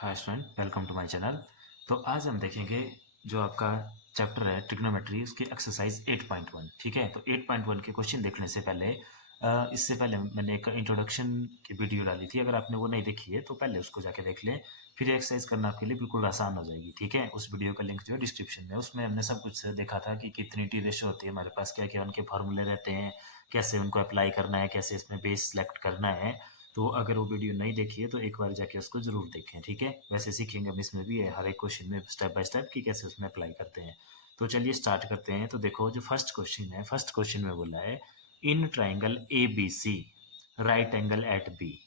Hi student, welcome to my channel. तो आज हम देखेंगे जो आपका चैप्टर है ट्रिग्नोमेट्री, उसकी एक्सरसाइज 8.1। ठीक है, तो 8.1 के क्वेश्चन देखने से पहले इससे पहले मैंने एक इंट्रोडक्शन की वीडियो डाली थी। अगर आपने वो नहीं देखी है तो पहले उसको जाके देख लें, फिर एक्सरसाइज करना आपके लिए बिल्कुल आसान हो जाएगी। ठीक है, उस वीडियो का लिंक जो है डिस्क्रिप्शन में, उसमें हमने सब कुछ देखा था कि कितनी टी रेशो होती है हमारे पास, क्या क्या उनके फार्मूले रहते हैं, कैसे उनको अप्लाई करना है, कैसे इसमें बेस सेलेक्ट करना है। तो अगर वो वीडियो नहीं देखी है तो एक बार जाके उसको जरूर देखें। ठीक है, वैसे सीखेंगे हम इसमें भी हर एक क्वेश्चन में स्टेप बाय स्टेप कि कैसे उसमें अप्लाई करते हैं। तो चलिए स्टार्ट करते हैं। तो देखो, जो फर्स्ट क्वेश्चन है, फर्स्ट क्वेश्चन में बोला है in triangle A B C right angle at B.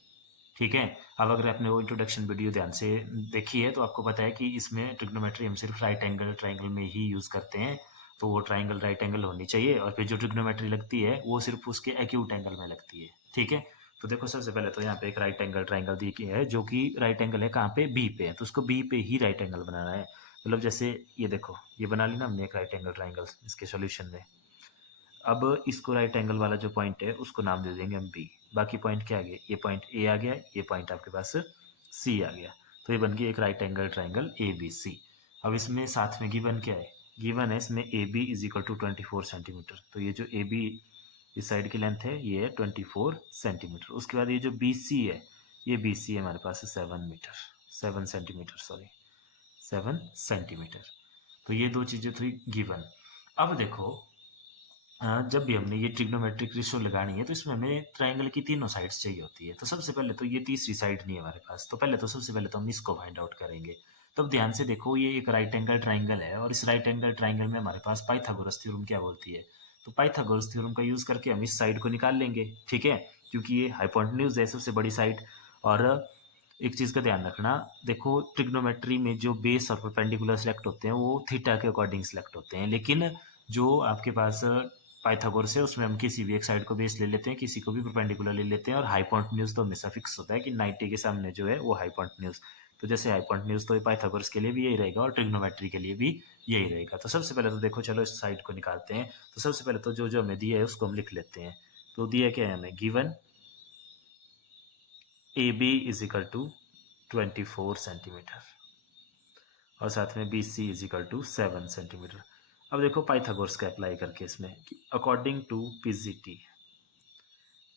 ठीक है, अब अगर आपने वो इंट्रोडक्शन वीडियो ध्यान से देखी है तो आपको पता है कि इसमें ट्रिग्नोमेट्री हम सिर्फ राइट एंगल ट्राइंगल में ही यूज करते हैं। तो वो ट्राइंगल राइट एंगल होनी चाहिए, और फिर जो ट्रिग्नोमेट्री लगती है वो सिर्फ उसके एक्यूट एंगल में लगती है। ठीक है, तो देखो सबसे पहले तो यहाँ पे एक राइट एंगल ट्राइंगल दी गई है, जो कि राइट एंगल है कहाँ पे, बी पे है, तो उसको बी पे ही राइट एंगल बनाना है। मतलब जैसे ये देखो, ये बना ली ना हमने एक राइट एंगल ट्राइंगल इसके सॉल्यूशन में। अब इसको राइट एंगल वाला जो पॉइंट है उसको नाम दे देंगे हम बी। बाकी पॉइंट क्या आ गया, ये पॉइंट ए आ गया, ये पॉइंट आपके पास सी आ गया। तो ये बन गया एक right angle triangle A B C. अब इसमें साथ में गिवन क्या है, गिवन है इसमें A B is equal to 24 centimetre. तो ये जो ए बी इस साइड की लेंथ है ये है 24 सेंटीमीटर। उसके बाद ये जो बी सी है, ये बी सी है हमारे पास 7 मीटर, 7 सेंटीमीटर, सॉरी 7 सेंटीमीटर। तो ये दो चीज़ें थी गिवन। अब देखो, जब भी हमने ये ट्रिग्नोमेट्रिक रेशियो लगानी है तो इसमें हमें ट्राइंगल की तीनों साइड्स चाहिए होती है। तो सबसे पहले तो ये तीसरी साइड नहीं है हमारे पास, तो पहले तो सबसे पहले तो हम इसको फाइंड आउट करेंगे। तब ध्यान से देखो, ये एक राइट एंगल ट्राइंगल है, और इस राइट एंगल ट्राइंगल में हमारे पास पाइथागोरस थ्योरम क्या बोलती है। तो पाइथागोरस थ्योरम का यूज करके हम इस साइड को निकाल लेंगे। ठीक है, क्योंकि ये हाइपोटेन्यूज है सबसे बड़ी साइड। और एक चीज का ध्यान रखना, देखो ट्रिग्नोमेट्री में जो बेस और परपेंडिकुलर सेलेक्ट होते हैं वो थीटा के अकॉर्डिंग सेलेक्ट होते हैं, लेकिन जो आपके पास पाइथागोरस है उसमें हम किसी भी एक साइड को बेस ले लेते हैं, किसी को भी परपेंडिकुलर ले लेते हैं, और हाइपोटेन्यूज तो हमेशा फिक्स होता है कि 90 के सामने जो है वो हाइपोटेन्यूज। तो जैसे हाइपोटेन्यूज तो पाइथागोरस के लिए भी यही रहेगा और ट्रिग्नोमेट्री के लिए भी यही रहेगा। तो सबसे पहले तो देखो, चलो इस साइड को निकालते हैं। तो सबसे पहले तो जो जो हमें दिया है उसको हम लिख लेते हैं। तो दिया क्या है हमें, given A B is equal to 24 centimetre, और साथ में B C is equal to 7 centimetre. अब देखो पाइथागोरस का अप्लाई करके इसमें, according to PGT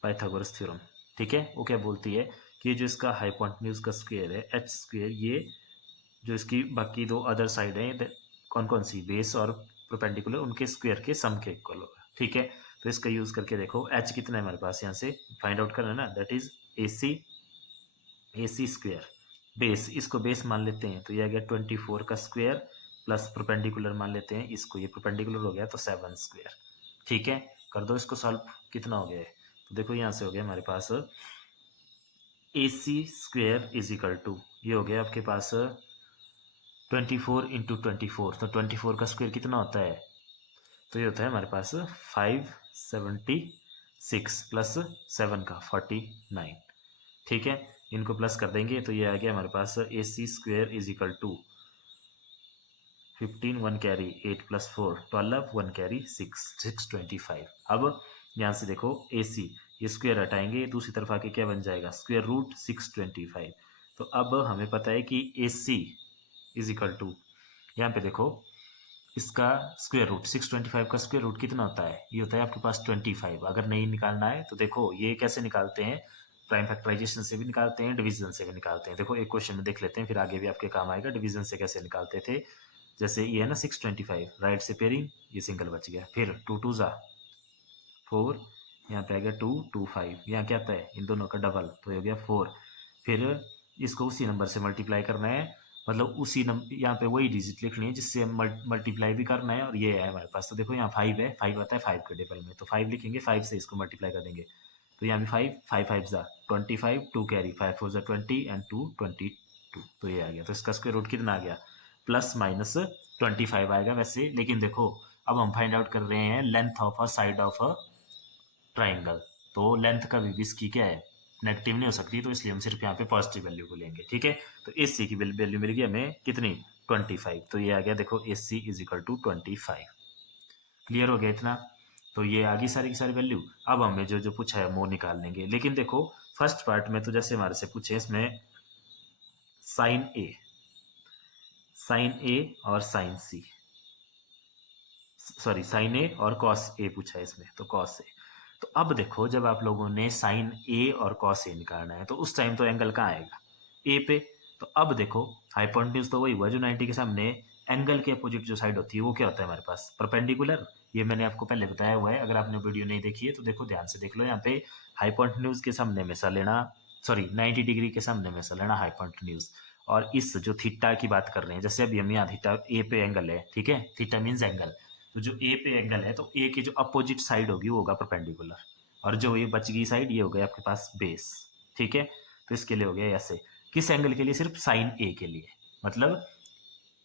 Pythagoras theorem. ठीक है, वो क्या बोलती है कि जो इसका हाइपोटेन्यूज का स्क्वायर है एच स्क्वायर, ये जो इसकी बाकी दो अदर साइड है कौन कौन सी, बेस और परपेंडिकुलर, उनके स्क्वायर के सम के इक्वल होगा। ठीक है, तो इसका यूज करके देखो एच कितना है हमारे पास, यहाँ से फाइंड आउट करना है ना, that is A C square. Base, इसको बेस मान लेते हैं तो ये आ गया 24 का स्क्वायर, प्लस परपेंडिकुलर मान लेते हैं इसको, ये परपेंडिकुलर हो गया तो 7 स्क्वायर। ठीक है, कर दो इसको सॉल्व, कितना हो गया है, तो देखो यहाँ से हो गया हमारे पास A C square is equal to, ये हो गया आपके पास 24 इंटू 24, तो 24 का स्क्वायर कितना होता है, तो ये होता है हमारे पास 576 प्लस 7 का 49। ठीक है, इनको प्लस कर देंगे तो ये आ गया हमारे पास A C square is equal to 15 1 carry 8 plus 4 12 1 carry 625। अब यहाँ से देखो ए सी, ये स्क्वायर हटाएंगे, दूसरी तरफ आके क्या बन जाएगा, स्क्वायर रूट 625। तो अब हमें पता है कि ए सी इज इक्वल टू, यहाँ पे देखो इसका स्क्वायर रूट 625 का स्क्वायर रूट कितना होता है, ये होता है आपके पास 25। अगर नहीं निकालना है तो देखो ये कैसे निकालते हैं, प्राइम फैक्टराइजेशन से भी निकालते हैं, डिवीजन से भी निकालते हैं। देखो एक क्वेश्चन में देख लेते हैं, फिर आगे भी आपके काम आएगा डिवीजन से कैसे निकालते थे। जैसे ये है ना 625, राइट से पेयरिंग, ये सिंगल बच गया, फिर 2 2 जा 4, यहाँ पे आ गया 2 2 5, यहाँ क्या आता है इन दोनों का डबल, तो ये हो गया 4। फिर इसको उसी नंबर से मल्टीप्लाई करना है, मतलब उसी नंबर, यहाँ पे वही डिजिट लिखनी है जिससे मल्टीप्लाई भी करना है, और ये है हमारे पास। तो देखो यहाँ 5 है, 5 आता है 5 के टेबल में, तो 5 लिखेंगे, 5 से इसको मल्टीप्लाई कर देंगे। तो यहाँ भी 5 5 5 जा 25, 2 कैरी 5 4 जा 20 एंड 2 22, तो ये आ गया। तो इसका स्क्वायर रूट कितना आ गया, प्लस माइनस 25 आएगा वैसे, लेकिन देखो अब हम फाइंड आउट कर रहे हैं length of a side of a triangle. तो लेंथ का भी इसकी क्या है, नेगेटिव नहीं हो सकती, तो इसलिए हम सिर्फ यहाँ पे पॉजिटिव वैल्यू को लेंगे। ठीक है, तो एस सी की वैल्यू मिल गई हमें कितनी, 25। तो ये आ गया देखो S C is equal to 25। Clear हो गया इतना, तो ये आ गई सारी की सारी वैल्यू। अब हमें जो जो पूछा है वो निकाल लेंगे, लेकिन देखो फर्स्ट पार्ट में तो जैसे हमारे से पूछे इसमें साइन ए और साइन सी, सॉरी साइन ए और कॉस ए पूछा है इसमें, तो कॉस ए। तो अब देखो जब आप लोगों ने साइन ए और कॉस ए निकालना है तो उस टाइम तो एंगल कहाँ आएगा, ए पे। तो अब देखो हाइपोटेन्यूज तो वही हुआ जो 90 के सामने एंगल के अपोजिट जो साइड होती है वो क्या होता है हमारे पास, परपेंडिकुलर। ये मैंने आपको पहले बताया हुआ है, अगर आपने वीडियो नहीं देखी है तो देखो ध्यान से देख लो। यहाँ पे हाइपोटेन्यूज के सामने हमेशा लेना, सॉरी 90 डिग्री के सामने हमेशा लेना हाइपोटेन्यूज। और इस जो थीटा की बात कर रहे हैं, जैसे अभी हम यहाँ थीटा ए पे एंगल है, ठीक है, थीटा मीन्स एंगल, तो जो ए पे एंगल है तो ए की जो अपोजिट साइड होगी वो होगा परपेंडिकुलर, और जो ये बच गई साइड ये हो गया आपके पास बेस, ठीक है। तो इसके लिए हो गया ऐसे, किस एंगल के लिए, सिर्फ साइन ए के लिए, मतलब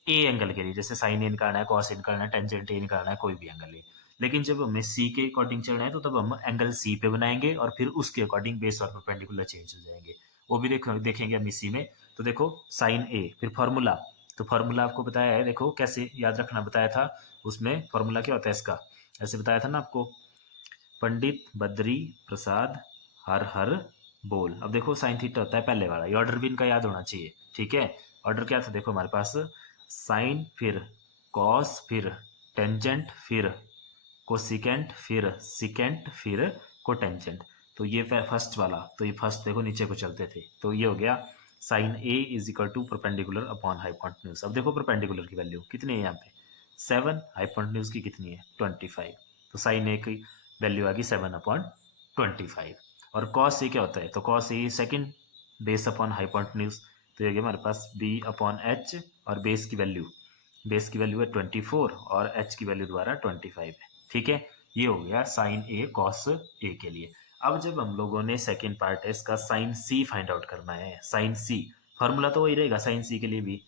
ए एंगल के लिए, जैसे साइन ए निकालना है, कॉस ए निकालना है, टेंजेंट ए निकालना है, कोई भी एंगल है। लेकिन जब हमें सी के अकॉर्डिंग चलना है तो तब हम एंगल सी पे बनाएंगे और फिर उसके अकॉर्डिंग बेस और परपेंडिकुलर चेंज हो जाएंगे, वो भी देखेंगे हम इसी में। तो देखो साइन ए, फिर फार्मूला, तो फार्मूला आपको बताया है, देखो कैसे याद रखना बताया था, उसमें फार्मूला क्या होता है इसका, ऐसे बताया था ना आपको, पंडित बद्री प्रसाद हर हर बोल। अब देखो साइन थीटा होता है पहले वाला, ये ऑर्डर भी इनका याद होना चाहिए, ठीक है। ऑर्डर क्या था, देखो हमारे पास साइन, फिर कॉस, फिर टेंजेंट, फिर कोसिकेंट, फिर सिकेंट, फिर कोटेंजेंट। तो ये फर्स्ट वाला, तो ये फर्स्ट देखो नीचे को चलते थे, तो ये हो गया sine A is equal to perpendicular upon hypotenuse. अब देखो परपेंडिकुलर की वैल्यू कितनी है यहाँ पे 7, हाइपोटेन्यूज की कितनी है 25, तो साइन ए की वैल्यू आ गई 7/25। और कॉस ए क्या होता है, तो cos A second base upon hypotenuse, तो ये गया हमारे पास b/h, और बेस की वैल्यू है 24 और h की वैल्यू द्वारा 25 है, ठीक है। ये हो गया साइन ए कॉस ए के लिए। अब जब हम लोगों ने सेकेंड पार्ट है इसका साइन सी फाइंड आउट करना है, साइन सी फॉर्मूला तो वही रहेगा साइन सी के लिए भी,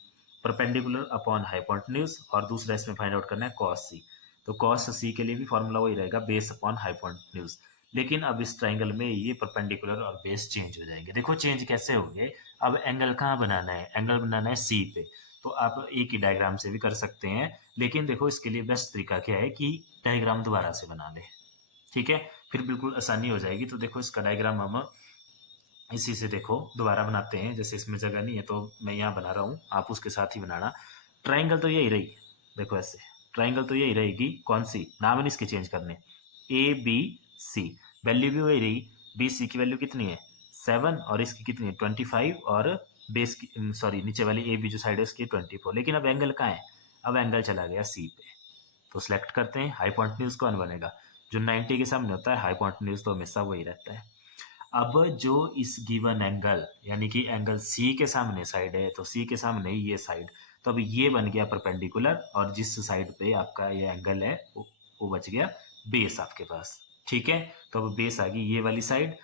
परपेंडिकुलर अपॉन हाइपोटेन्यूज, और दूसरा इसमें फाइंड आउट करना है कॉस सी, तो कॉस सी के लिए भी फॉर्मूला वही रहेगा बेस अपॉन हाइपोटेन्यूज। लेकिन अब इस ट्राइंगल में ये परपेंडिकुलर और बेस चेंज हो जाएंगे। देखो चेंज कैसे होंगे, अब एंगल कहाँ बनाना है, एंगल बनाना है सी पे, तो आप एक ही डायग्राम से भी कर सकते हैं, लेकिन देखो इसके लिए बेस्ट तरीका क्या है कि डायग्राम दोबारा से बना ले, ठीक है, फिर बिल्कुल आसानी हो जाएगी। तो देखो इसका डायग्राम हम इसी से देखो दोबारा बनाते हैं, जैसे इसमें जगह नहीं है तो मैं यहाँ बना रहा हूँ, आप उसके साथ ही बनाना। ट्राइंगल तो यही रही, देखो ऐसे ट्राइंगल तो यही रहेगी, कौन सी, नाम नहीं इसके चेंज करने, ए बी सी, वैल्यू भी वही रही, बी सी की वैल्यू कितनी है 7 और इसकी कितनी है 25, और बेस की सॉरी नीचे वाली ए बी जो साइड है उसकी 24, लेकिन अब एंगल कहाँ है, अब एंगल चला गया सी पे, तो सिलेक्ट करते हैं हाइपोटेन्यूज कौन बनेगा, जो 90 के सामने होता है हाइपोटेन्यूज तो हमेशा वही रहता है। अब जो इस गिवन एंगल यानी कि एंगल सी के सामने साइड है, तो सी के सामने ये साइड, तो अब ये बन गया परपेंडिकुलर, और जिस साइड पे आपका ये एंगल है वो बच गया बेस आपके पास, ठीक है। तो अब बेस आ गई ये वाली साइड,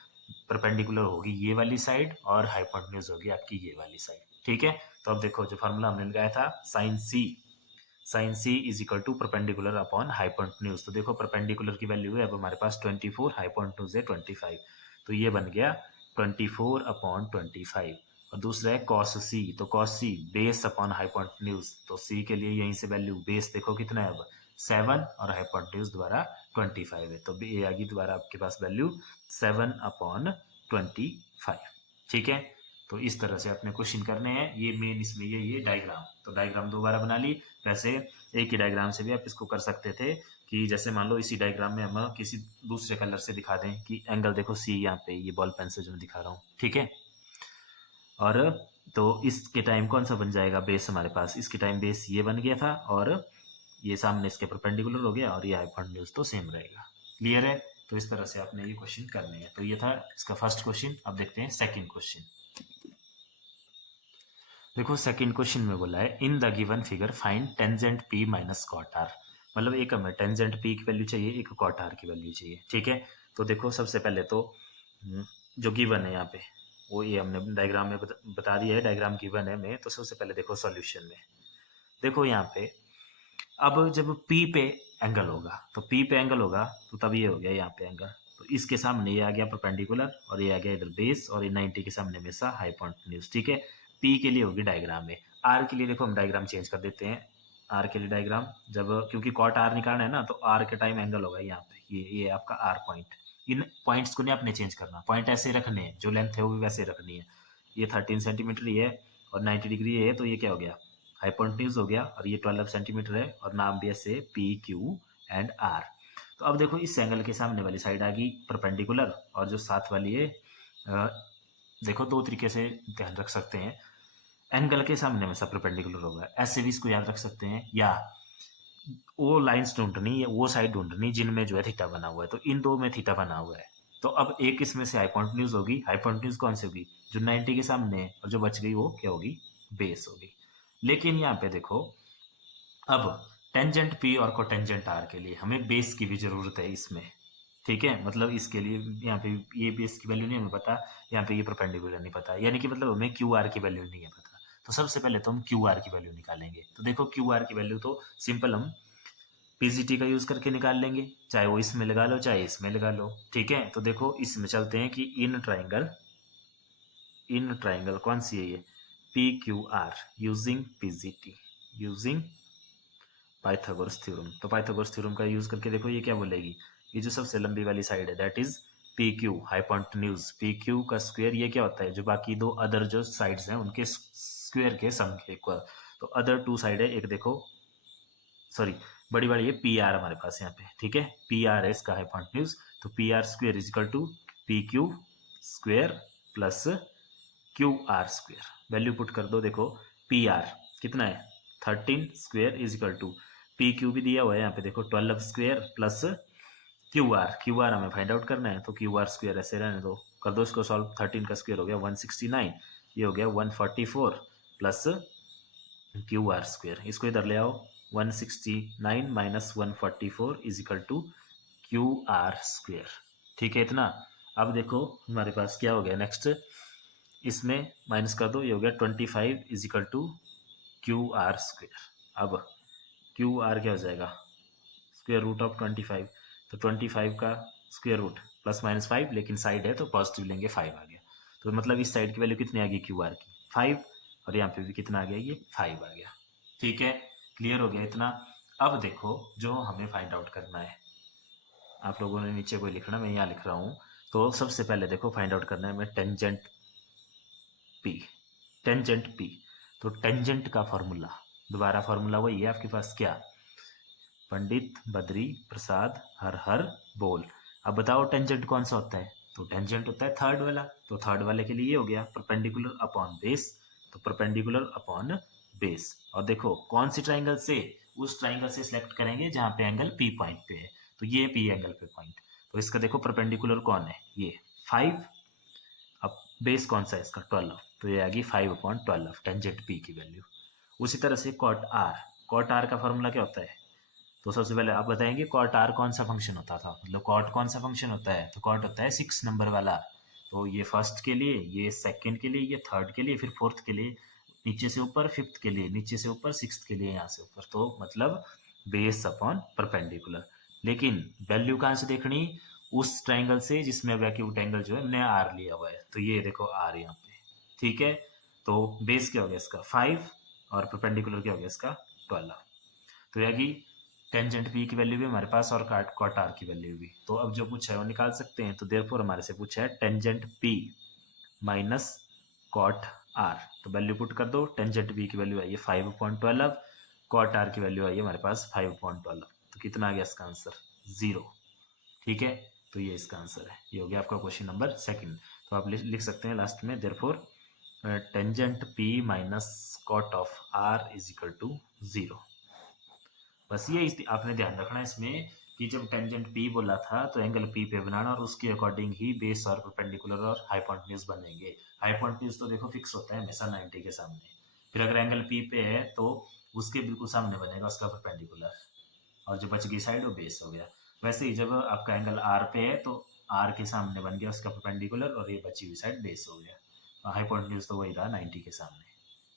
परपेंडिकुलर होगी ये वाली साइड, और हाइपोटेन्यूज होगी आपकी ये वाली साइड, ठीक है। तो अब देखो जो फार्मूला हमने लगाया था sine C is equal to perpendicular upon hypotenuse, तो देखो परपेंडिकुलर की वैल्यू है अब हमारे पास 24, हाइपोटेन्यूज है 25, तो ये बन गया 24/25। और दूसरा है कॉस सी, तो कॉस सी बेस अपॉन हाइपोटेन्यूज, तो सी के लिए यहीं से वैल्यू बेस देखो कितना है अब 7 और हाइपोटेन्यूज द्वारा 25 है, तो ये आ गई दोबारा आपके पास वैल्यू 7/25, ठीक है। तो इस तरह से अपने क्वेश्चन करने हैं, ये मेन इसमें ये डायग्राम, तो डायग्राम दोबारा बना ली। वैसे एक ही डायग्राम से भी आप इसको कर सकते थे, कि जैसे मान लो इसी डायग्राम में हम किसी दूसरे कलर से दिखा दें कि एंगल देखो सी यहाँ पे, ये बॉल पेन से जो मैं दिखा रहा हूँ, ठीक है। और तो इसके टाइम कौन सा बन जाएगा बेस हमारे पास, इसके टाइम बेस ये बन गया था, और ये सामने इसके परपेंडिकुलर हो गया, और ये हाइपोटेन्यूज तो सेम रहेगा, क्लियर है। तो इस तरह से आपने ये क्वेश्चन करने हैं। तो ये था इसका फर्स्ट क्वेश्चन। अब देखते हैं सेकेंड क्वेश्चन। देखो सेकंड क्वेश्चन में बोला है in the given figure find tangent P minus cot R, मतलब एक हमें टेंजेंट पी की वैल्यू चाहिए, एक कॉट आर की वैल्यू चाहिए, ठीक है। तो देखो सबसे पहले तो जो गिवन है यहाँ पे वो ये हमने डायग्राम में बता दिया है, डायग्राम गिवन है में, तो सबसे पहले देखो सॉल्यूशन में, देखो यहाँ पे अब जब पी पे एंगल होगा, तो पी पे एंगल होगा तो तब ये हो गया यहाँ पे एंगल, तो इसके सामने ये आ गया परपेंडिकुलर, और ये आ गया इधर बेस, और ये 90 के सामने में सा हाइपोटेन्यूज, ठीक है। पी के लिए होगी डायग्राम में, आर के लिए देखो हम डायग्राम चेंज कर देते हैं, आर के लिए डायग्राम जब, क्योंकि कॉट आर निकालना है ना, तो आर के टाइम एंगल होगा यहाँ पे, ये आपका आर पॉइंट, इन पॉइंट्स को नहीं आपने चेंज करना, पॉइंट ऐसे रखने हैं, जो लेंथ है वो भी वैसे रखनी है, ये 13 सेंटीमीटर ही है, और 90 डिग्री ये है, तो ये क्या हो गया, हाइपोटेन्यूज हो गया, और ये 12 सेंटीमीटर है, और नाम भी ऐसे पी क्यू एंड आर। तो अब देखो इस एंगल के सामने वाली साइड आ गई परपेंडिकुलर, और जो साथ वाली है देखो दो तरीके से ध्यान रख सकते हैं, एंगल के सामने में सब परपेंडिकुलर होगा, ऐसे भी इसको याद रख सकते हैं, या वो लाइंस ढूंढनी है, वो साइड ढूंढनी जिनमें जो है थीटा बना हुआ है, तो इन दो में थीटा बना हुआ है। तो अब एक इसमें से हाइपोटेन्यूज होगी, हाइपोटेन्यूज कौन सी होगी, जो 90 के सामने है, और जो बच गई वो क्या होगी, बेस होगी। लेकिन यहाँ पे देखो अब टेंजेंट पी और कोटेंजेंट आर के लिए हमें बेस की भी जरूरत है इसमें, ठीक है, मतलब इसके लिए यहाँ पे ये बेस की वैल्यू नहीं हमें पता, यहाँ पे ये परपेंडिकुलर नहीं पता, यानी कि मतलब हमें क्यू आर की वैल्यू नहीं है पता। तो सबसे पहले तो हम क्यू आर की वैल्यू निकालेंगे। तो देखो क्यू आर की वैल्यू तो सिंपल हम पीजीटी का यूज करके निकाल लेंगे, चाहे वो इसमें लगा लो चाहे इसमें लगा लो, ठीक है। तो देखो इसमें चलते हैं कि इन ट्राइंगल कौन सी है ये, P Q R using PGT using Pythagoras theorem. तो पाइथागोरस थ्योरम का यूज करके देखो ये क्या बोलेगी, ये जो सबसे लंबी वाली साइड है that is P Q hypotenuse, P Q का स्क्वायर ये क्या होता है, जो बाकी दो अदर जो साइड्स हैं उनके स्क्वायर के सम के इक्वल। तो अदर टू साइड है, एक देखो सॉरी बड़ी वाली है पी आर हमारे पास यहाँ पे, ठीक है, पी आर है इसका हाइपोटेन्यूज। तो P R square is equal to P Q square plus Q R square. Value put कर दो, देखो पी आर कितना है 13 square is equal to P Q भी दिया हुआ है यहाँ पे देखो 12 स्क्वायर प्लस क्यू आर हमें फाइंड आउट करना है, तो क्यू आर स्क्वायर ऐसे रहने दो, कर दो इसको सॉल्व। 13 का स्क्वायर हो गया 169, ये हो गया 144 प्लस क्यू आर स्क्वायर, इसको इधर ले आओ 169 minus 144 is equal to Q R square, ठीक है इतना। अब देखो हमारे पास क्या हो गया नेक्स्ट, इसमें माइनस कर दो, ये हो गया 25 is equal to Q R square. अब क्यू आर क्या हो जाएगा, स्क्वायर रूट ऑफ 25, तो 25 का स्क्वायर रूट प्लस माइनस 5, लेकिन साइड है तो पॉजिटिव लेंगे 5 आ गया। तो मतलब इस साइड की वैल्यू कितनी आ गई क्यू आर की 5, और यहाँ पे भी कितना आ गया, ये 5 आ गया, ठीक है, क्लियर हो गया इतना। अब देखो जो हमें फाइंड आउट करना है, आप लोगों ने नीचे कोई लिखना, मैं यहाँ लिख रहा हूँ। तो सबसे पहले देखो फाइंड आउट करना है हमें टेंजेंट पी। तो टेंजेंट का फॉर्मूला, दोबारा फॉर्मूला वही है आपके पास, क्या, पंडित बद्री प्रसाद हर हर बोल। अब बताओ टेंजेंट कौन सा होता है, तो टेंजेंट होता है थर्ड वाला, तो थर्ड वाले के लिए ये हो गया परपेंडिकुलर अपॉन बेस, तो परपेंडिकुलर अपॉन बेस। और देखो कौन सी ट्राइंगल से, उस ट्राइंगल से सिलेक्ट करेंगे जहाँ पे एंगल पी पॉइंट पे है, तो ये पी एंगल पे पॉइंट, तो इसका देखो परपेंडिकुलर कौन है, ये 5, अब बेस कौन सा है इसका 12, तो ये आ गई 5/12 टेंजेंट पी की वैल्यू। उसी तरह से कॉट आर का फॉर्मूला क्या होता है, तो सबसे पहले आप बताएंगे कॉट आर कौन सा फंक्शन होता था, मतलब कॉट कौन सा फंक्शन होता है, तो कॉट होता है 6 नंबर वाला। तो ये फर्स्ट के लिए, ये सेकंड के लिए, ये थर्ड के लिए, फिर फोर्थ के लिए, नीचे से ऊपर फिफ्थ के लिए, नीचे से ऊपर सिक्स्थ के लिए, यहाँ से ऊपर, तो मतलब बेस अपॉन परपेंडिकुलर। लेकिन वैल्यू कहाँ से देखनी, उस ट्राइंगल से जिसमें वैक्यूट एंगल जो है हमने आर लिया हुआ है, तो ये देखो आर यहाँ पे, ठीक है। तो बेस क्या हो गया इसका 5, और परपेंडिकुलर क्या हो गया इसका 12। तो यह टेंजेंट पी की वैल्यू भी हमारे पास और कॉट आर की वैल्यू भी, तो अब जो पूछा है वो निकाल सकते हैं। तो देयरफॉर हमारे से पूछा है tangent P minus cot R, तो वैल्यू पुट कर दो, टेंजेंट पी की वैल्यू आई है 5/12, कॉट आर की वैल्यू आई है हमारे पास 5/12, तो कितना आ गया इसका आंसर 0, ठीक है। तो ये इसका आंसर है, ये हो गया आपका क्वेश्चन नंबर सेकंड। तो आप लिख सकते हैं लास्ट में therefore tangent P minus cot of R is equal to 0। बस ये आपने ध्यान रखना इसमें कि जब टेंजेंट पी बोला था तो एंगल पी पे बनाना, और उसके अकॉर्डिंग ही बेस और परपेंडिकुलर और हाइपोटेन्यूज बनेंगे। हाइपोटेन्यूज तो देखो फिक्स होता है हमेशा 90 के सामने, फिर अगर एंगल पी पे है तो उसके बिल्कुल सामने बनेगा उसका परपेंडिकुलर, और जो बच गई साइड वो बेस हो गया। वैसे ही जब आपका एंगल आर पे है तो आर के सामने बन गया उसका परपेंडिकुलर, और ये बची हुई साइड बेस हो गया। हाइपोटेन्यूज तो वही रहा 90 के सामने,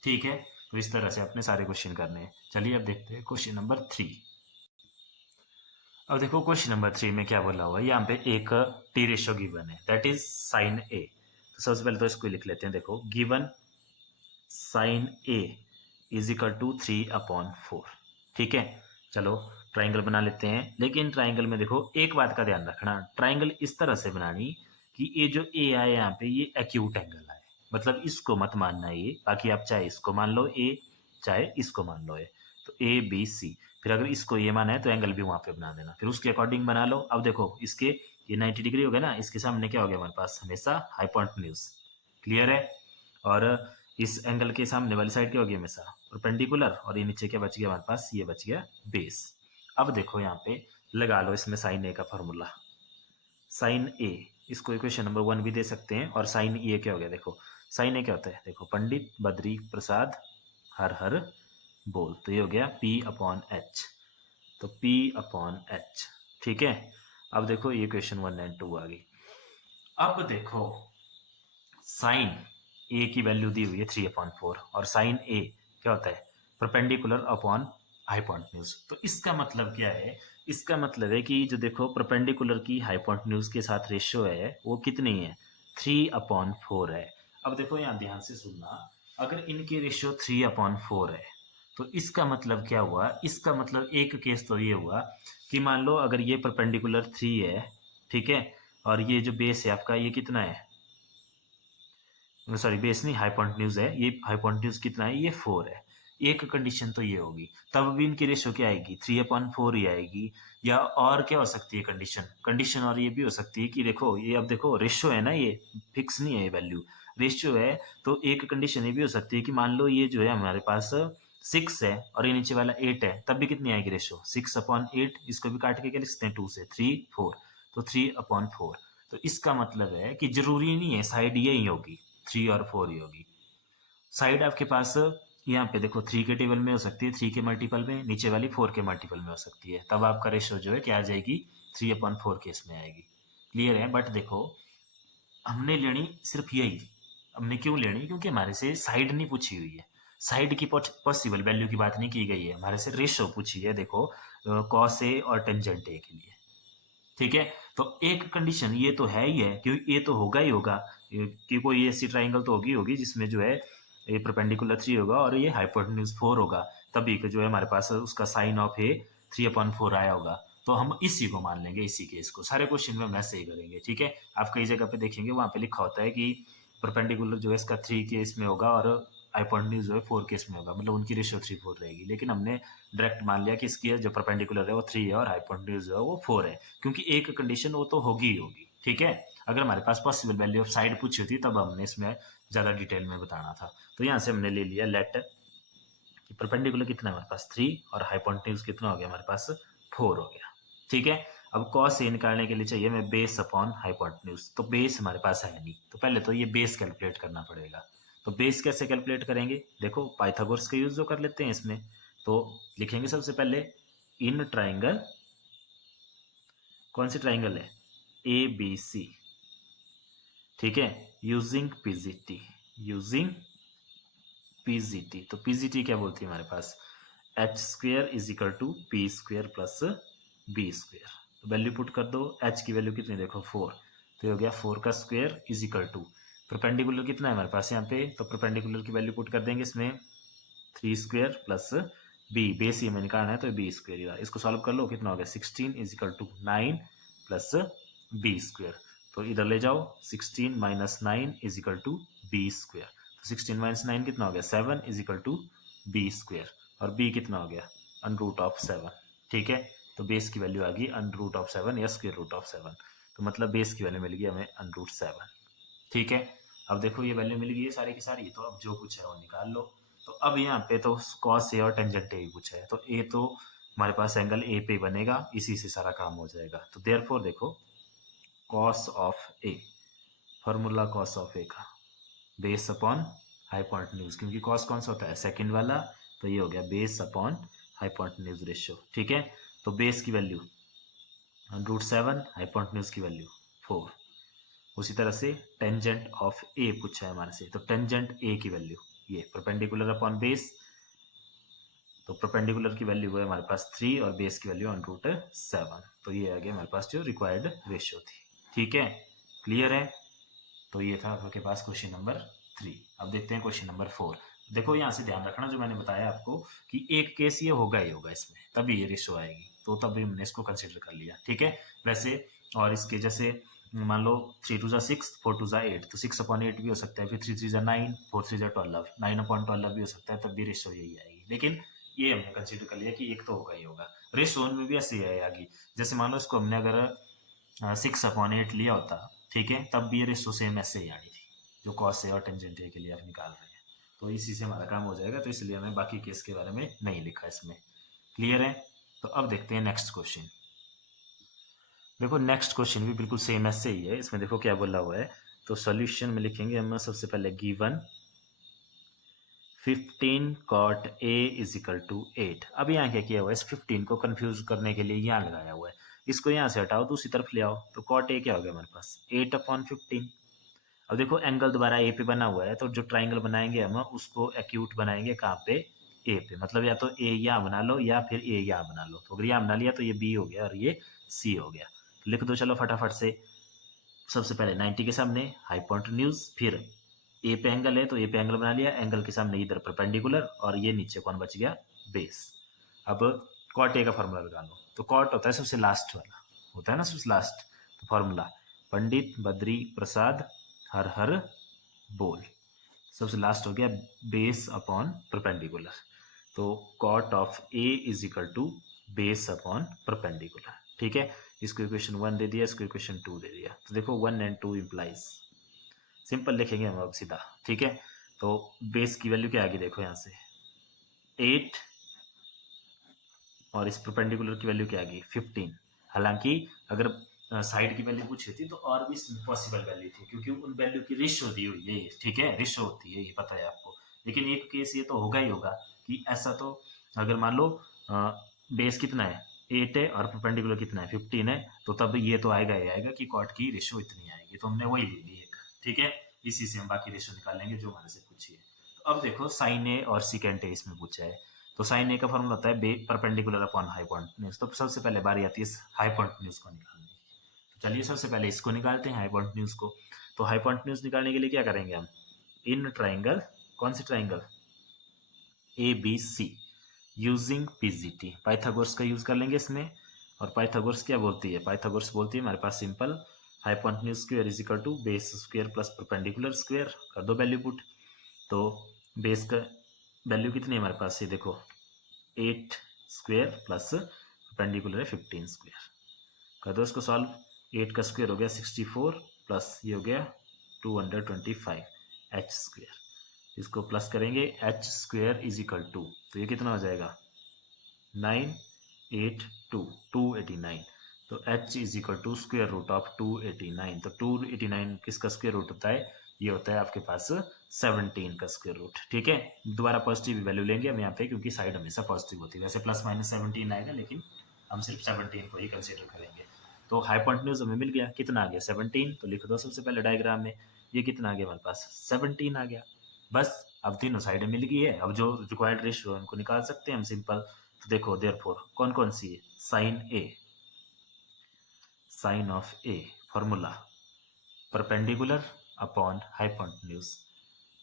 ठीक है। तो इस तरह से अपने सारे क्वेश्चन करने हैं। चलिए अब देखते हैं क्वेश्चन नंबर 3। अब देखो क्वेश्चन नंबर 3 में क्या बोला हुआ है, यहाँ पे एक टी रेशियो गिवन है दैट इज साइन ए। तो सबसे पहले तो इसको लिख लेते हैं, देखो given sine A is equal to 3/4, ठीक है। चलो ट्राइंगल बना लेते हैं, लेकिन ट्राइंगल में देखो एक बात का ध्यान रखना, ट्राइंगल इस तरह से बनानी कि ये जो ए आए यहाँ पे ये एक्यूट एंगल आए, मतलब इसको मत मानना ये, बाकी आप चाहे इसको मान लो ए, चाहे इसको मान लो ए। तो ए बी सी, फिर अगर इसको ये माना है तो एंगल भी वहाँ पे बना देना, फिर उसके अकॉर्डिंग बना लो। अब देखो इसके ये 90 डिग्री हो गया ना, इसके सामने क्या हो गया हमारे पास हमेशा हाइपोटेन्यूज। क्लियर है? और इस एंगल के सामने वाली साइड क्या होगी हमेशा परपेंडिकुलर, और ये नीचे क्या बच गया हमारे पास, ये बच गया बेस। अब देखो यहाँ पे लगा लो इसमें साइन ए का फॉर्मूला। साइन ए, इसको इक्वेशन नंबर 1 भी दे सकते हैं। और साइन ए क्या हो गया, देखो साइन ए क्या होता है, देखो पंडित बद्री प्रसाद हर हर बोल, तो ये हो गया P अपॉन एच, तो P अपॉन एच। ठीक है, अब देखो ये इक्वेशन 1 एंड 2 आ गई। अब देखो साइन ए की वैल्यू दी हुई है 3/4, और साइन ए क्या होता है परपेंडिकुलर अपॉन हाइपोटेन्यूज। तो इसका मतलब क्या है, इसका मतलब है कि जो देखो परपेंडिकुलर की हाइपोटेन्यूज के साथ रेशियो है वो कितनी है, 3/4 है। अब देखो यहाँ ध्यान से सुनना, अगर इनकी रेशियो 3/4 है तो इसका मतलब क्या हुआ, इसका मतलब एक केस तो ये हुआ कि मान लो अगर ये परपेंडिकुलर 3 है, ठीक है, और ये जो बेस है आपका ये कितना है, सॉरी बेस नहीं हाइपोटेन्यूज है, ये हाइपोटेन्यूज कितना है, ये 4 है। एक कंडीशन तो ये होगी, तब भी इनकी रेशियो क्या आएगी 3/4 ही आएगी। या और क्या हो सकती है कंडीशन, कंडीशन और ये भी हो सकती है कि देखो ये, अब देखो रेशियो है ना, ये फिक्स नहीं है, ये वैल्यू रेशियो है। तो एक कंडीशन ये भी हो सकती है कि मान लो ये जो है हमारे पास 6 है और ये नीचे वाला 8 है, तब भी कितनी आएगी रेशियो 6/8। इसको भी काट के क्या लिख सकते हैं 2 से, 3 4, तो 3/4। तो इसका मतलब है कि जरूरी नहीं है साइड यही होगी, 3 और 4 ही होगी। साइड आपके पास यहाँ पे देखो 3 के टेबल में हो सकती है, 3 के मल्टीपल में, नीचे वाली 4 के मल्टीपल में हो सकती है, तब आपका रेशो जो है क्या आ जाएगी 3/4 केस में आएगी। क्लियर है? बट देखो हमने लेनी सिर्फ यही, हमने क्यों लेनी, क्योंकि हमारे से साइड नहीं पूछी हुई है, साइड की पॉसिबल वैल्यू की बात नहीं की गई है, हमारे से रेशो पूछी है। देखो कॉस ए और टेंजेंट ए के लिए, ठीक है। तो एक कंडीशन ये तो है ही है, क्योंकि ये तो होगा ही होगा कि कोई ऐसी ट्राइंगल तो होगी जिसमें जो है ये परपेंडिकुलर 3 होगा और ये हाइपोटेन्यूज 4 होगा, तभी जो है हमारे पास उसका साइन ऑफ ए 3/4 आया होगा। तो हम इसी को मान लेंगे, इसी केस को सारे क्वेश्चन में हम ऐसे ही करेंगे। ठीक है, आप कई जगह पे देखेंगे वहां पे लिखा होता है कि परपेंडिकुलर जो है इसका 3 केस में होगा और हाइपोटेन्यूज जो है 4 केस में होगा, मतलब उनकी रेशियो 3/4 रहेगी। लेकिन हमने डायरेक्ट मान लिया कि इसकी जो परपेंडिकुलर है वो 3 है और हाइपोटेन्यूज जो है वो 4 है, क्योंकि एक कंडीशन वो तो होगी ही होगी। ठीक है, अगर हमारे पास पॉसिबल वैल्यू ऑफ साइड पूछी होती तब हमने इसमें ज़्यादा डिटेल में बताना था। तो यहाँ से हमने ले लिया लेट कि परपेंडिकुलर कितना है हमारे पास 3 और हाइपोटेन्यूज कितना हो गया हमारे पास 4 हो गया। ठीक है, अब कॉस ए निकालने के लिए चाहिए हमें बेस अपॉन हाइपोटेन्यूज, तो बेस हमारे पास है नहीं, तो पहले तो ये बेस कैलकुलेट करना पड़ेगा। तो बेस कैसे कैलकुलेट करेंगे, देखो पाइथागोरस का यूज जो कर लेते हैं इसमें। तो लिखेंगे सबसे पहले इन ट्राइंगल, कौन सी ट्राइंगल है, ए बी सी, ठीक है, यूजिंग पीजीटी, यूजिंग पीजीटी। तो पीजीटी क्या बोलती है हमारे पास, H square is equal to P square plus B square. तो वैल्यू पुट कर दो, एच की वैल्यू कितनी देखो 4, तो ये हो गया 4 का square is equal to perpendicular कितना है हमारे पास यहाँ पे, तो परपेंडिकुलर की वैल्यू पुट कर देंगे इसमें 3 स्क्वेयर प्लस बी, बेस ये में निकालना है तो बी स्क्वेयर, इसको सॉल्व कर लो कितना हो गया 16 is equal to 9 plus B square. तो इधर ले जाओ 16 minus 9 is equal to B square, तो 16 माइनस 9 कितना हो गया 7 is equal to B square, और बी कितना हो गया √7। ठीक है, तो बेस की वैल्यू आ गई √7 या स्क्वेयर रूट ऑफ 7, तो मतलब बेस की वैल्यू मिल गई हमें √7। ठीक है, अब देखो ये वैल्यू मिल गई है सारी की सारी, तो अब जो कुछ है वो निकाल लो। तो अब यहाँ पे तो कॉस ए और टेंजेंट ए पूछा है, तो ए तो हमारे पास एंगल ए पे बनेगा, इसी से सारा काम हो जाएगा। तो देयरफॉर देखो cos of A, formula cos of A का बेस अपॉन हाइपोटेन्यूज, क्योंकि कॉस कौन सा होता है सेकंड वाला, तो ये हो गया बेस अपॉन हाइपोटेन्यूज रेशियो। ठीक है, तो बेस की वैल्यू √7, हाइपोटेन्यूज की वैल्यू 4। उसी तरह से टेंजेंट ऑफ ए पूछा है हमारे से, तो टेंजेंट ए की वैल्यू ये परपेंडिकुलर अपॉन बेस, तो परपेंडिकुलर की वैल्यू है हमारे पास 3 और बेस की वैल्यू √7, तो ये आ गया हमारे पास जो रिक्वायर्ड रेशियो थी। ठीक है, क्लियर है? तो ये था आपके पास क्वेश्चन नंबर 3। अब देखते हैं क्वेश्चन नंबर 4। देखो यहाँ से ध्यान रखना जो मैंने बताया आपको कि एक केस ये होगा ही होगा इसमें, तभी ये रेशियो आएगी, तो तभी हमने इसको कंसिडर कर लिया। ठीक है, वैसे और इसके जैसे मान लो 3 2 6 4 2 8, तो 6/8 भी हो सकता है, फिर 3 3 9 4 3 12, 9/12 भी हो सकता है, तब भी रेशो यही आएगी। लेकिन ये हमने कंसिडर कर लिया कि एक तो होगा ही होगा। रेशो में भी ऐसे ही आएगी, जैसे मान लो इसको हमने अगर 6/8 लिया होता, ठीक है, तब भी ये रेशो सेम ऐसे ही आनी थी, जो कॉस है और टेंजेंट है के लिए आप निकाल रहे हैं। तो इसी से हमारा काम हो जाएगा, तो इसलिए हमें बाकी केस के बारे में नहीं लिखा इसमें। क्लियर है? तो अब देखते हैं नेक्स्ट क्वेश्चन। देखो नेक्स्ट क्वेश्चन भी बिल्कुल सेम ऐसे ही है। इसमें देखो क्या बोला हुआ है, तो सॉल्यूशन में लिखेंगे हम सबसे पहले given 15 cot a is equal to 8। अब यहाँ क्या किया हुआ है, इस 15 को कंफ्यूज करने के लिए यहाँ लगाया हुआ है, इसको यहाँ से हटाओ दूसरी तरफ ले आओ, तो cot a क्या हो गया हमारे पास 8/15। अब देखो एंगल दोबारा ए पे बना हुआ है, तो जो ट्राइंगल बनाएंगे हम उसको एक्यूट बनाएंगे कहाँ पे, ए पे, मतलब या तो ए यहाँ बना लो या फिर ए यहाँ बना लो। तो अगर यहाँ बना लिया तो ये बी हो गया और ये सी हो गया। तो लिख दो चलो फटाफट से। सबसे पहले 90 के सामने हाइपोटेन्यूज, फिर ए पे एंगल है तो ए पे एंगल बना लिया, एंगल के सामने इधर परपेंडिकुलर, और ये नीचे कौन बच गया, बेस। अब कॉट ए का फॉर्मूला लगा लो, तो कॉट होता है सबसे लास्ट वाला, होता है ना सबसे लास्ट, तो फॉर्मूला पंडित बद्री प्रसाद हर हर बोल, सबसे लास्ट हो गया बेस अपॉन परपेंडिकुलर। तो cot of A is equal to base upon perpendicular. ठीक है, इसको इक्वेशन 1 दे दिया, इसको इक्वेशन 2 दे दिया, तो देखो 1 and 2 इम्प्लाइज, सिंपल लिखेंगे हम अब सीधा। ठीक है, तो बेस की वैल्यू क्या आ गई देखो यहाँ से 8, और इस परपेंडिकुलर की वैल्यू क्या आ गई 15। हालांकि अगर साइड की वैल्यू पूछी थी तो और भी पॉसिबल वैल्यू थी, क्योंकि उन वैल्यू की रेशो दी हुई है, ठीक है, रेशो होती है, ये पता है आपको। लेकिन एक केस ये तो होगा ही होगा कि ऐसा, तो अगर मान लो बेस कितना है 8 है और परपेंडिकुलर कितना है 15 है, तो तब ये तो आएगा ही आएगा कि कॉट की रेशो इतनी आएगी, तो हमने वही ले ली एक। ठीक है, इसी से हम बाकी रेशो निकालेंगे जो हमारे से पूछी है। तो अब देखो साइन ए और सिकेंट ए इसमें पूछा है, तो साइन ए का फॉर्मूला होता है परपेंडिकुलर अपॉन हाइपोटेन्यूज। तो सबसे पहले बारी आती है हाइपोटेन्यूज को निकालने की। तो चलिए सबसे पहले इसको निकालते हैं हाइपोटेन्यूज को। तो हाइपोटेन्यूज निकालने के लिए क्या करेंगे हम, इन ट्राइंगल, कौन सी triangle, A B C, using PGT, Pythagoras का यूज कर लेंगे इसमें। और पाइथागोरस क्या बोलती है, पाइथागोरस बोलती है हमारे पास simple hypotenuse square is equal to base square plus perpendicular square, कर दो वैल्यू पुट। तो बेस का वैल्यू कितनी है हमारे पास, ये देखो 8 स्क्वायर प्लस परपेंडिकुलर है 15 स्क्वायर, कर दो इसको सॉल्व। 8 का स्क्वायर हो गया 64 प्लस ये हो गया 225 एच स्क्वायर, इसको प्लस करेंगे H square is equal to, तो ये कितना हो जाएगा 982 289। तो H is equal to square root of 289, तो 289 किसका स्क्वायर रूट होता है, ये होता है आपके पास 17 का स्क्वायर रूट। ठीक है, दोबारा पॉजिटिव वैल्यू लेंगे हम यहाँ पे, क्योंकि साइड हमेशा पॉजिटिव होती है, वैसे प्लस माइनस 17 आएगा, लेकिन हम सिर्फ 17 को ही कंसिडर करेंगे। तो हाइपोटेन्यूज हमें मिल गया, कितना आ गया 17, तो लिख दो सबसे पहले डायग्राम में, ये कितना आ गया हमारे पास 17 आ गया। बस अब तीनों साइडें मिल गई है, अब जो रिक्वायर्ड रेशियो है उनको निकाल सकते हैं हम सिंपल। तो देखो देयरफॉर कौन कौन सी है, sine A, sine of A formula perpendicular upon hypotenuse.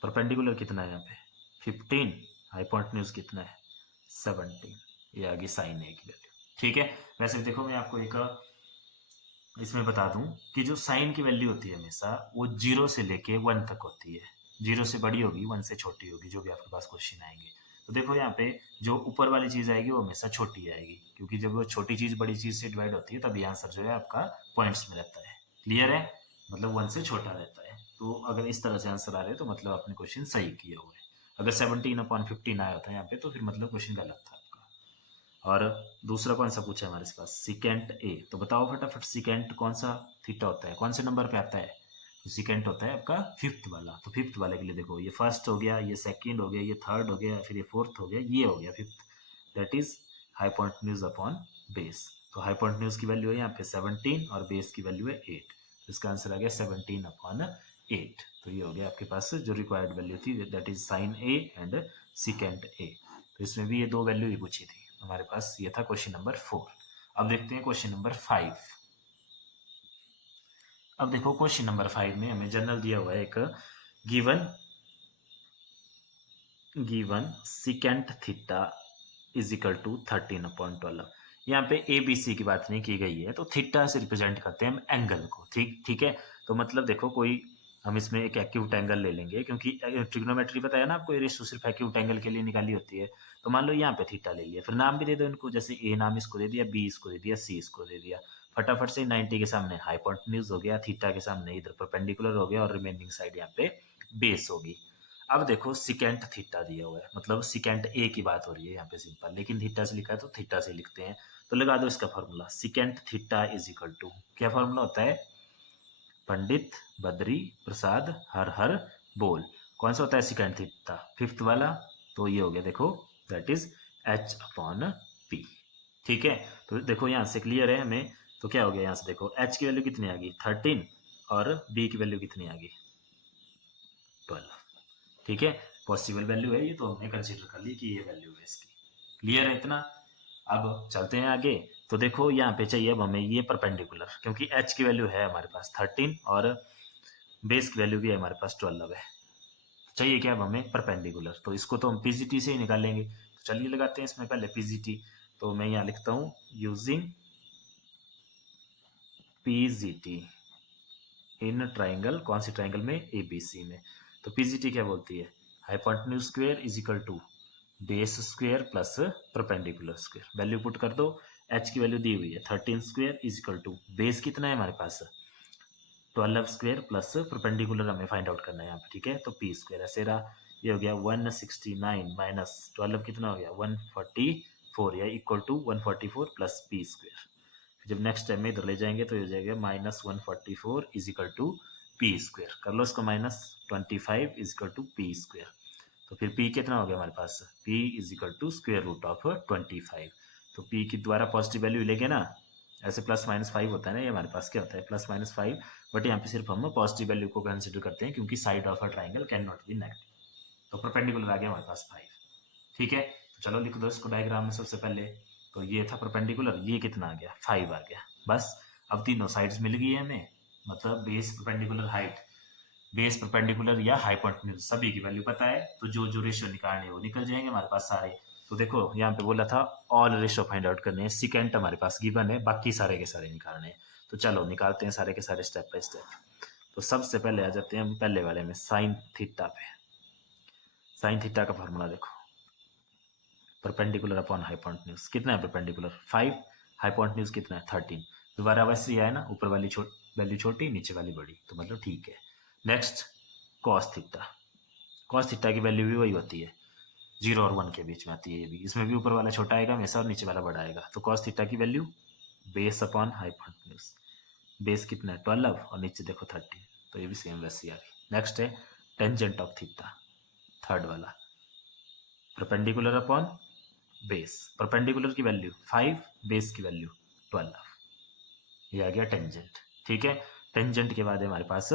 Perpendicular कितना है यहाँ पे 15, हाइपोटेन्यूज कितना है 17, ये आ गई साइन ए की वैल्यू। ठीक है, वैसे देखो मैं आपको एक इसमें बता दूं कि जो साइन की वैल्यू होती है हमेशा वो 0 से लेके 1 तक होती है, 0 से बड़ी होगी 1 से छोटी होगी, जो भी आपके पास क्वेश्चन आएंगे। तो देखो यहाँ पे जो ऊपर वाली चीज़ आएगी वो हमेशा छोटी आएगी, क्योंकि जब वो छोटी चीज़ बड़ी चीज़ से डिवाइड होती है तभी आंसर जो है आपका पॉइंट्स में रहता है। क्लियर है, मतलब 1 से छोटा रहता है। तो अगर इस तरह से आंसर आ रहे हैं तो मतलब आपने क्वेश्चन सही किया हुआ है। अगर 17/15 आया होता है यहाँ पे तो फिर मतलब क्वेश्चन गलत था आपका। और दूसरा कौन सा पूछा है हमारे पास, सिकेंट ए, तो बताओ फटाफट सिकेंट कौन सा थीटा होता है, कौन से नंबर पे आता है, तो सिकेंट होता है आपका 5th वाला। तो 5th वाले के लिए देखो ये फर्स्ट हो गया, ये सेकंड हो गया, ये थर्ड हो गया, फिर ये फोर्थ हो गया, ये हो गया 5th, that is hypotenuse upon base. तो हाइपोटेन्यूज की वैल्यू है यहाँ पे 17 और बेस की वैल्यू है 8, तो इसका आंसर आ गया 17/8। तो ये हो गया आपके पास जो रिक्वायर्ड वैल्यू थी, that is sine A and secant A. तो इसमें भी ये दो वैल्यू ही पूछी थी हमारे पास, ये था क्वेश्चन नंबर 4। अब देखते हैं क्वेश्चन नंबर 5। अब देखो क्वेश्चन नंबर 5 में हमें जनरल दिया हुआ है एक given secant theta is equal to 13/12। यहाँ पे ए बी सी की बात नहीं की गई है, तो थीटा से रिप्रेजेंट करते हैं हम एंगल को। ठीक है। तो मतलब देखो कोई हम इसमें एक एक्यूट एंगल ले लेंगे, क्योंकि ट्रिग्नोमेट्री बताया ना आपको, ये रेशियो सिर्फ एक्यूट एंगल के लिए निकाली होती है। तो मान लो यहाँ पे थीटा ले लिया, फिर नाम भी दे दो इनको, जैसे ए नाम इसको दे दिया, बी इसको दे दिया, सी इसको दे दिया। फटाफट से 90 के सामने हाइपोटेन्यूज हो गया, थीटा के सामने इधर परपेंडिकुलर हो गया, और रिमेनिंग साइड यहाँ पे बेस होगी। अब देखो सिकेंट थीटा दिया हुआ है, मतलब सिकेंट ए की बात हो रही है यहाँ पे सिंपल, लेकिन थीटा से लिखा है तो थीटा से लिखते हैं। तो लगा दो इसका formula, secant theta is equal to, क्या फॉर्मूला होता है, पंडित बद्री प्रसाद हर हर बोल। कौन सा होता है सिकेंट थीटा, फिफ्थ वाला। तो ये हो गया देखो, that is H upon P. ठीक है। तो देखो यहाँ से क्लियर है हमें। तो क्या हो गया यहाँ से देखो, एच की वैल्यू कितनी आ गई 13, और बी की वैल्यू कितनी आ गई 12। ठीक है। पॉसिबल वैल्यू है ये, तो हमने कंसीडर कर ली कि ये वैल्यू है इसकी। क्लियर है इतना। अब चलते हैं आगे। तो देखो यहाँ पे चाहिए अब हमें ये परपेंडिकुलर, क्योंकि एच की वैल्यू है हमारे पास 13 और बेस की वैल्यू भी है हमारे पास 12 है। चाहिए क्या अब हमें परपेंडिकुलर, तो इसको तो हम पीजीटी से ही निकालेंगे। तो चलिए लगाते हैं इसमें पहले पीजीटी। तो मैं यहाँ लिखता हूँ यूजिंग पीजीटी इन ट्राइंगल, कौन सी ट्राइंगल में, एबीसी में। तो पीजीटी क्या बोलती है, hypotenuse square is equal to base square plus perpendicular square. Value put कर दो, एच की वैल्यू दी हुई है 13 square is equal to base कितना है हमारे पास 12 स्क्वायर प्लस परपेंडिकुलर हमें फाइंड आउट करना है यहाँ पे। ठीक है। तो पी स्क्वायर ऐसे रहा, ये हो गया 169 माइनस 12 कितना हो गया 144, या equal to 144 plus P square. जब नेक्स्ट टाइम में इधर ले जाएंगे तो ये हो जाएगा minus 144 is equal to P square. कर लो इसको, minus 25 is equal to P square. तो फिर p कितना हो गया हमारे पास, p is equal to square root of 25। तो p की द्वारा पॉजिटिव वैल्यू लेंगे ना, ऐसे प्लस माइनस 5 होता है ना, ये हमारे पास क्या होता है प्लस माइनस 5, बट यहाँ पे सिर्फ हम पॉजिटिव वैल्यू को कंसिडर करते हैं, क्योंकि side of a triangle can not be negative. तो परपेंडिकुलर आ गया हमारे पास 5। ठीक है। तो चलो लिख दो इसको डायग्राम में सबसे पहले। तो ये था परपेंडिकुलर, ये कितना आ गया 5 आ गया। बस अब तीनों साइड्स मिल गई है हमें, मतलब base perpendicular height, base perpendicular या हाइपोटेन्यूज, सभी की वैल्यू पता है। तो जो जो रेशियो निकालने हैं वो निकल जाएंगे हमारे पास सारे। तो देखो यहाँ पे बोला था ऑल रेशियो फाइंड आउट करने हैं, सिकेंट हमारे पास गिवन है, बाकी सारे के सारे निकालने हैं। तो चलो निकालते हैं सारे के सारे स्टेप बाय स्टेप। तो सबसे पहले आ जाते हैं हम पहले वाले में, साइन थीटा पे। साइन थीटा का फॉर्मूला देखो, परपेंडिकुलर अपॉन हाइपोटेन्यूज। कितना है परपेंडिकुलर 5, हाइपोटेन्यूज कितना है 13। दोबारा वैसे ही आया ना, ऊपर वाली वैल्यू छोटी, नीचे वाली बड़ी, तो मतलब ठीक है। Next cos theta, cos theta की वैल्यू भी वही होती है, 0 और 1 के बीच में आती है ये भी। इसमें भी ऊपर वाला छोटा आएगा हमेशा और नीचे वाला बड़ा आएगा। तो कॉस थीटा की value base upon hypotenuse, base कितना है 12 और नीचे देखो 13, तो ये भी सेम वैसे ही आ गई। नेक्स्ट है टेंजेंट ऑफ थीटा, थर्ड वाला, परपेंडिकुलर अपॉन बेस। परपेंडिकुलर की वैल्यू 5, बेस की वैल्यू 12, ये आ गया टेंजेंट। ठीक है। टेंजेंट के बाद है हमारे पास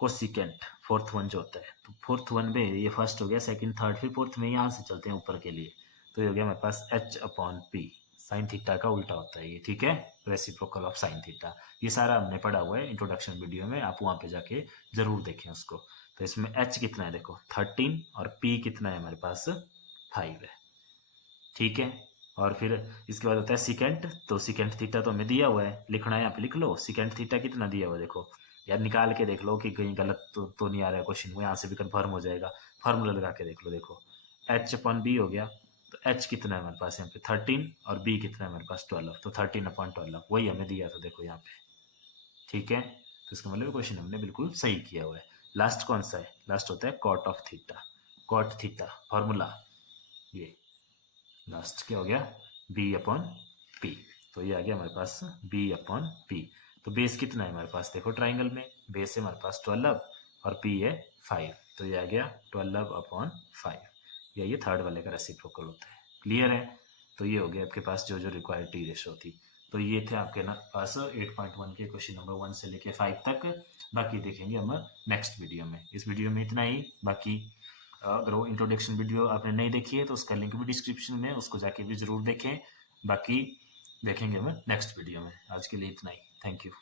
कोसिकेंट, फोर्थ वन जो होता है। तो फोर्थ वन में ये फर्स्ट हो गया, सेकंड थर्ड, फिर फोर्थ में यहाँ से चलते हैं ऊपर के लिए। तो ये हो गया हमारे पास H upon P, sine theta का उल्टा होता है ये। ठीक है। रेसिप्रोकल ऑफ साइन थीटा, ये सारा हमने पढ़ा हुआ है इंट्रोडक्शन वीडियो में, आप वहाँ पे जाके जरूर देखें उसको। तो इसमें एच कितना है देखो 13, और पी कितना है हमारे पास 5 है। ठीक है। और फिर इसके बाद होता है सिकेंट। तो सिकेंट थीटा तो हमें दिया हुआ है, लिखना है यहाँ पे लिख लो, सिकेंट थीटा कितना दिया हुआ है देखो, यार निकाल के देख लो कि कहीं गलत तो नहीं आ रहा है क्वेश्चन में, यहाँ से भी कन्फर्म हो जाएगा। फार्मूला लगा के देख लो, देखो एच अपॉन बी हो गया। तो एच कितना है हमारे पास यहाँ पे 13, और बी कितना है हमारे पास 12, तो 13 अपॉन 12 वही हमें दिया था देखो यहाँ पे। ठीक है। तो इसका मतलब क्वेश्चन हमने बिल्कुल सही किया हुआ है। लास्ट कौन सा है, लास्ट होता है cot of theta, cot theta formula ये लास्ट क्या हो गया बी अपॉन पी। तो ये आ गया हमारे पास बी अपॉन पी। तो बेस कितना है हमारे पास देखो, ट्राइंगल में बेस है हमारे पास 12 और पी है 5, तो ये आ गया 12 अपॉन 5। ये थर्ड वाले का रेसिप्रोकल होता है। क्लियर है। तो ये हो गया आपके पास जो जो रिक्वायर्ड टी रेशो थी। तो ये थे आपके ना पास 8.1 के क्वेश्चन नंबर 1 से लेके 5 तक। बाकी देखेंगे हम नेक्स्ट वीडियो में। इस वीडियो में इतना ही। बाकी अगर वो इंट्रोडक्शन वीडियो आपने नहीं देखी है तो उसका लिंक भी डिस्क्रिप्शन में, उसको जाके भी ज़रूर देखें। बाकी देखेंगे हम नेक्स्ट वीडियो में। आज के लिए इतना ही। Thank you.